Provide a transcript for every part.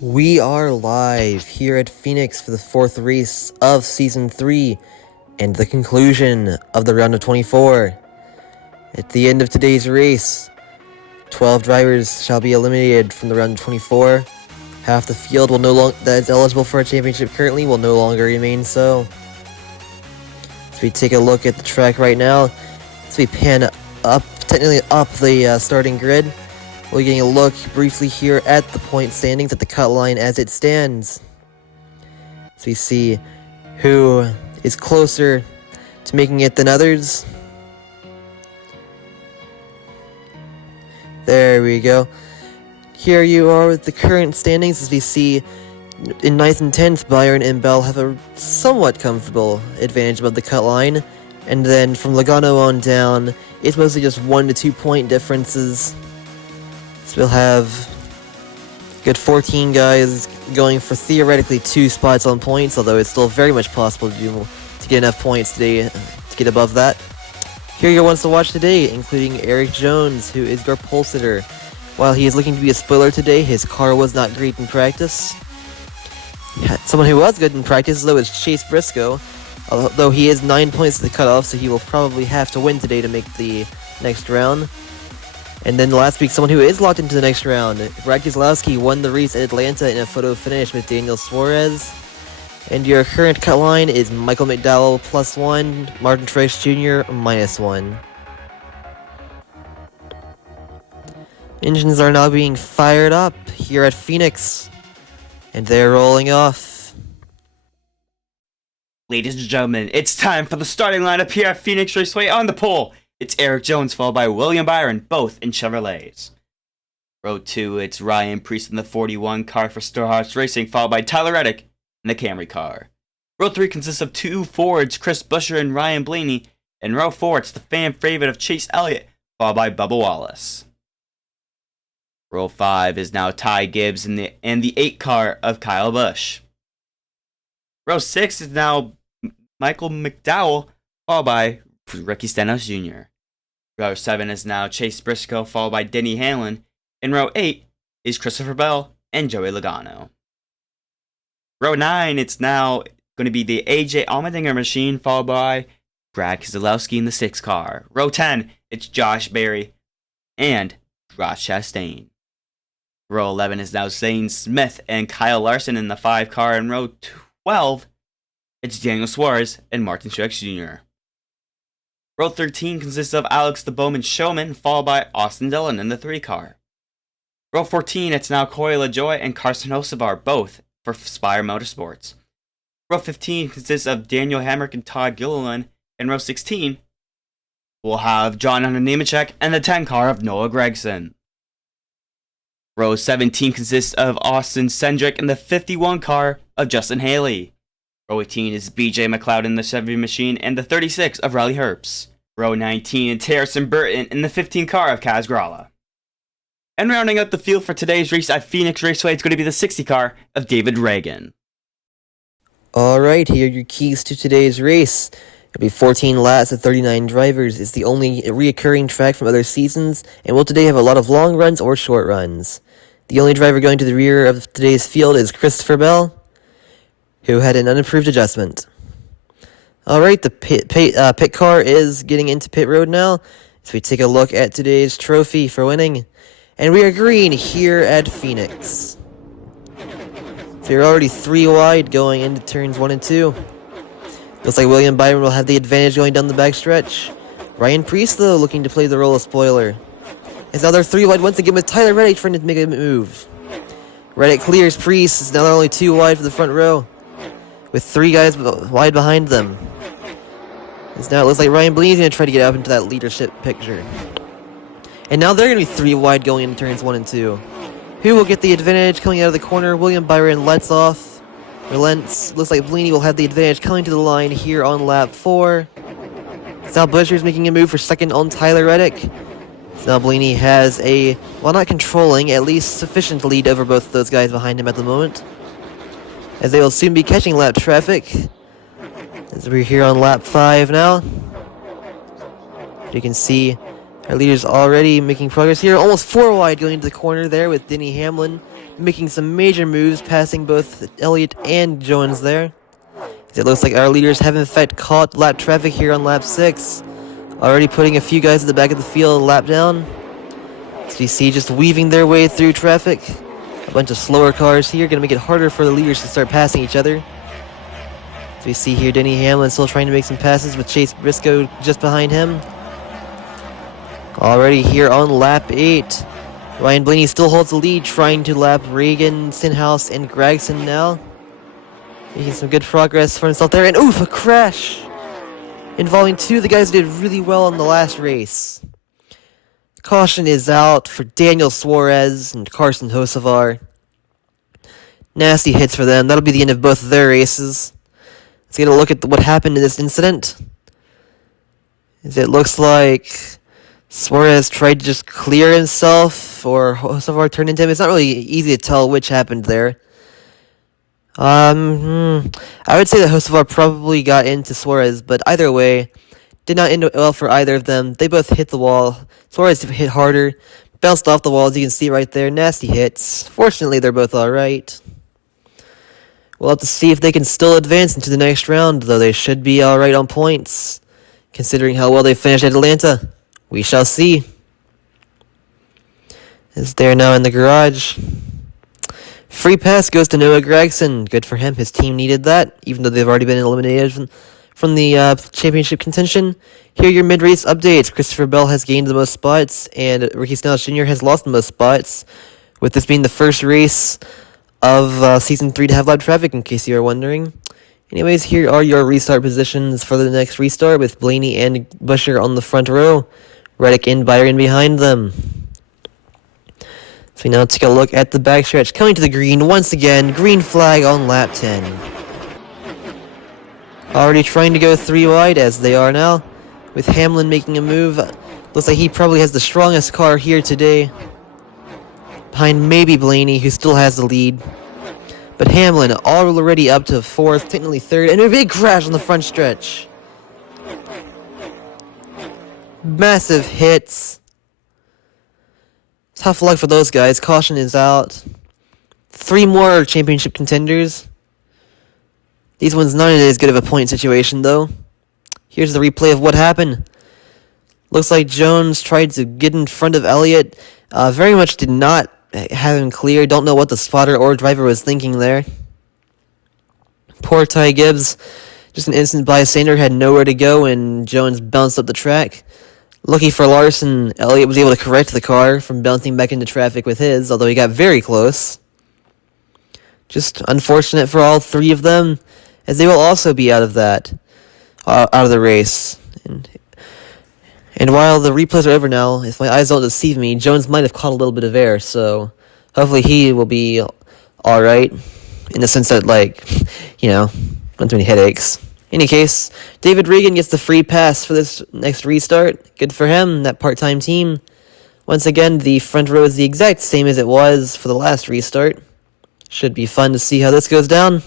We are live here at Phoenix for the fourth race of Season 3 and the conclusion of the round of 24. At the end of today's race, 12 drivers shall be eliminated from the round of 24. Half the field that is eligible for a championship currently will no longer remain so. As we take a look at the track right now, as we pan up the starting grid, we're getting a look briefly here at the point standings at the cut line as it stands. So we see who is closer to making it than others. There we go. Here you are with the current standings as we see in 9th and 10th, Byron and Bell have a somewhat comfortable advantage above the cut line. And then from Logano on down, it's mostly just 1 to 2 point differences. So we'll have good 14 guys going for theoretically 2 spots on points, although it's still very much possible to get enough points today to get above that. Here are your ones to watch today, including Eric Jones, who is your pole sitter. While he is looking to be a spoiler today, his car was not great in practice. Someone who was good in practice, though, is Chase Briscoe, although he is 9 points to the cutoff, so he will probably have to win today to make the next round. And then last week, someone who is locked into the next round, Brad Keselowski won the race at Atlanta in a photo finish with Daniel Suarez. And your current cut line is Michael McDowell +1, Martin Truex Jr. -1. Engines are now being fired up here at Phoenix, and they're rolling off. Ladies and gentlemen, it's time for the starting lineup here at Phoenix Raceway. On the pole, it's Eric Jones, followed by William Byron, both in Chevrolets. Row 2, it's Ryan Preece in the 41 car for Starhawks Racing, followed by Tyler Reddick in the Camry car. Row 3 consists of 2 Fords, Chris Buescher and Ryan Blaney. In row 4, it's the fan favorite of Chase Elliott, followed by Bubba Wallace. Row 5 is now Ty Gibbs in the 8 car of Kyle Busch. Row 6 is now Michael McDowell, followed by Ricky Stenhouse Jr. Row 7 is now Chase Briscoe, followed by Denny Hamlin. In row 8 is Christopher Bell and Joey Logano. Row 9, it's now going to be the AJ Allmendinger machine, followed by Brad Keselowski in the 6 car. Row 10, it's Josh Berry and Ross Chastain. Row 11 is now Zane Smith and Kyle Larson in the 5 car. In row 12, it's Daniel Suarez and Martin Truex Jr. Row 13 consists of Alex the Bowman Showman, followed by Austin Dillon in the 3 car. Row 14, it's now Corey LaJoie and Carson Hocevar, both for Spire Motorsports. Row 15 consists of Daniel Hamrick and Todd Gilliland. In row 16, we'll have John Hunter Nemechek and the 10 car of Noah Gragson. Row 17 consists of Austin Cindric and the 51 car of Justin Haley. Row 18 is BJ McLeod in the Chevy machine and the 36 of Riley Herbst. Row 19 is Harrison Burton in the 15 car of Kaz Grala. And rounding out the field for today's race at Phoenix Raceway, it's going to be the 60 car of David Reagan. Alright, here are your keys to today's race. It'll be 14 laps of 39 drivers. It's the only reoccurring track from other seasons, and will today have a lot of long runs or short runs. The only driver going to the rear of today's field is Christopher Bell, who had an unapproved adjustment. Alright, the pit car is getting into pit road now, as we take a look at today's trophy for winning. And we are green here at Phoenix. So you're already 3 wide going into turns 1 and 2. Looks like William Byron will have the advantage going down the backstretch. Ryan Preece, though, looking to play the role of spoiler. As now they're 3 wide once again with Tyler Reddick trying to make a move. Reddick clears Preece, is now they're only 2 wide for the front row, with 3 guys wide behind them. As now it looks like Ryan Blaney's going to try to get up into that leadership picture. And now they're going to be 3 wide going into turns 1 and 2. Who will get the advantage coming out of the corner? William Byron lets off. Relents. Looks like Blaney will have the advantage coming to the line here on lap 4. Now Buescher's making a move for second on Tyler Reddick. Now Blaney has a, well, not controlling, at least sufficient lead over both of those guys behind him at the moment, as they will soon be catching lap traffic. As we're here on lap 5 now. You can see our leaders already making progress here. Almost 4 wide going into the corner there with Denny Hamlin making some major moves, passing both Elliott and Jones there. It looks like our leaders have in fact caught lap traffic here on lap 6. Already putting a few guys at the back of the field lap down. So you see just weaving their way through traffic. A bunch of slower cars here, gonna make it harder for the leaders to start passing each other. So you see here Denny Hamlin still trying to make some passes with Chase Briscoe just behind him. Already here on lap 8. Ryan Blaney still holds the lead, trying to lap Reagan, Sinhouse, and Gregson now. Making some good progress for himself there, and oof, a crash! Involving two of the guys who did really well in the last race. Caution is out for Daniel Suarez and Carson Hocevar. Nasty hits for them. That'll be the end of both of their races. Let's get a look at what happened in this incident. It looks like Suarez tried to just clear himself, or Hocevar turned into him. It's not really easy to tell which happened there. I would say that Hocevar probably got into Suarez, but either way, did not end well for either of them. They both hit the wall. Suarez hit harder, bounced off the wall, as you can see right there. Nasty hits. Fortunately, they're both alright. We'll have to see if they can still advance into the next round, though they should be alright on points, considering how well they finished at Atlanta. We shall see. As they're now in the garage. Free pass goes to Noah Gregson. Good for him. His team needed that, even though they've already been eliminated from the championship contention. Here are your mid-race updates. Christopher Bell has gained the most spots, and Ricky Stenhouse Jr. has lost the most spots, with this being the first race of Season 3 to have live traffic, in case you are wondering. Anyways, here are your restart positions for the next restart, with Blaney and Busher on the front row, Reddick and Byron behind them. So we now take a look at the backstretch. Coming to the green once again. Green flag on lap 10. Already trying to go 3 wide, as they are now, with Hamlin making a move. Looks like he probably has the strongest car here today, behind maybe Blaney, who still has the lead. But Hamlin already up to 4th, technically 3rd, and a big crash on the front stretch. Massive hits. Tough luck for those guys. Caution is out. 3 more championship contenders. These ones not as good of a point situation, though. Here's the replay of what happened. Looks like Jones tried to get in front of Elliott. Very much did not have him clear. Don't know what the spotter or driver was thinking there. Poor Ty Gibbs. Just an instant bystander, had nowhere to go, and Jones bounced up the track. Lucky for Larson, Elliott was able to correct the car from bouncing back into traffic with his, although he got very close. Just unfortunate for all 3 of them, as they will also be out of that, out of the race. And while the replays are over now, if my eyes don't deceive me, Jones might have caught a little bit of air, so hopefully he will be alright, in the sense that, not too many headaches. In any case, David Regan gets the free pass for this next restart. Good for him, that part-time team. Once again, the front row is the exact same as it was for the last restart. Should be fun to see how this goes down.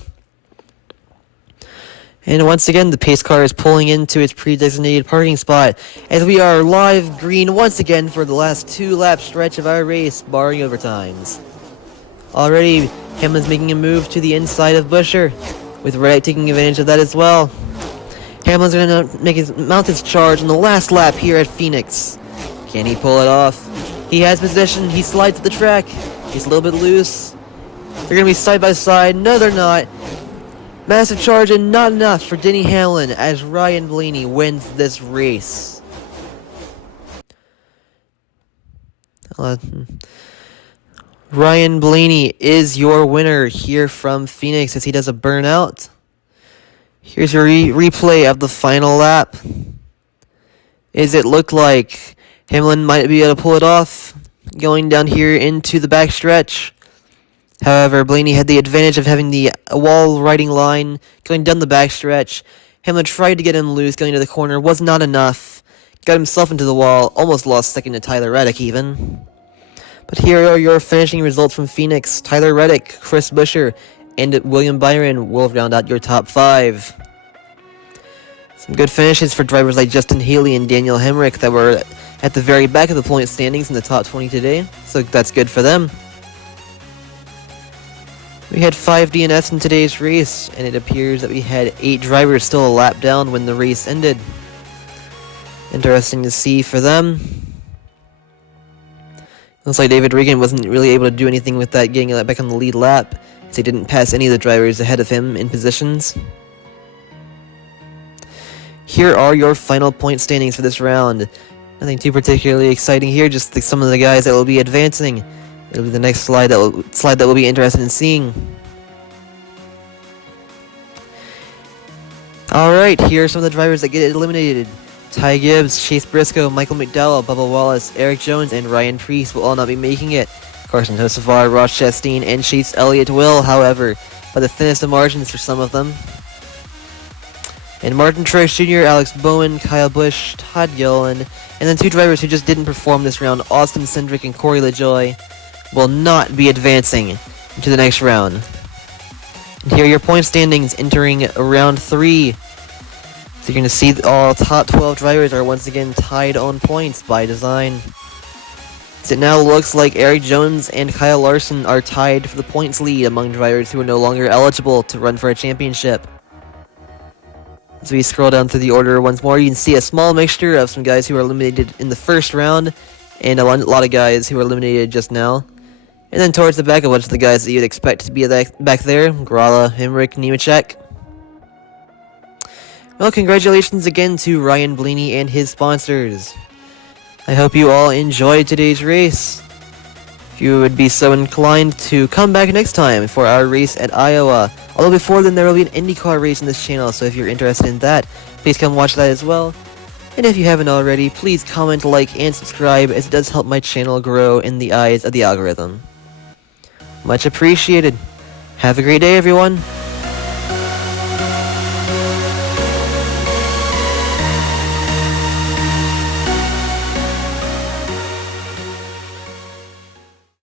And once again, the pace car is pulling into its pre-designated parking spot, as we are live green once again for the last 2-lap stretch of our race, barring overtimes. Already, Hamlin's making a move to the inside of Busher, with Reddick taking advantage of that as well. Hamlin's going to mount his charge on the last lap here at Phoenix. Can he pull it off? He has possession. He slides to the track. He's a little bit loose. They're going to be side by side. No, they're not. Massive charge and not enough for Denny Hamlin, as Ryan Blaney wins this race. Ryan Blaney is your winner here from Phoenix, as he does a burnout. Here's your replay of the final lap. It looked like Hamlin might be able to pull it off, going down here into the backstretch. However, Blaney had the advantage of having the wall riding line going down the backstretch. Hamlin tried to get him loose going to the corner, was not enough. Got himself into the wall, almost lost second to Tyler Reddick even. But here are your finishing results from Phoenix. Tyler Reddick, Chris Busher, and William Byron will round out your top 5. Some good finishes for drivers like Justin Haley and Daniel Hemrick that were at the very back of the point standings in the top 20 today, so that's good for them. We had 5 DNS in today's race, and it appears that we had 8 drivers still a lap down when the race ended. Interesting to see for them. Looks like David Regan wasn't really able to do anything with that, getting that back on the lead lap, as he didn't pass any of the drivers ahead of him in positions. Here are your final point standings for this round. Nothing too particularly exciting here, just some of the guys that will be advancing. It'll be the next slide that we'll be interested in seeing. Alright, here are some of the drivers that get eliminated. Ty Gibbs, Chase Briscoe, Michael McDowell, Bubba Wallace, Eric Jones, and Ryan Preece will all not be making it. Carson Hocevar, Ross Chastain, and Chase Elliott will, however, by the thinnest of margins for some of them. And Martin Truex Jr., Alex Bowen, Kyle Busch, Todd Gilliland, and then 2 drivers who just didn't perform this round, Austin Cindric and Corey LaJoie, will not be advancing into the next round. And here are your point standings entering round 3. So you're going to see all top 12 drivers are once again tied on points by design. So it now looks like Eric Jones and Kyle Larson are tied for the points lead among drivers who are no longer eligible to run for a championship. As we scroll down through the order once more, you can see a small mixture of some guys who were eliminated in the first round and a lot of guys who were eliminated just now. And then towards the back, a bunch of the guys that you'd expect to be back there. Grala, Hemrick, Nemechek. Well, congratulations again to Ryan Blaney and his sponsors. I hope you all enjoyed today's race. If you would be so inclined to come back next time for our race at Iowa. Although before then there will be an IndyCar race in this channel, so if you're interested in that, please come watch that as well. And if you haven't already, please comment, like, and subscribe, as it does help my channel grow in the eyes of the algorithm. Much appreciated. Have a great day, everyone.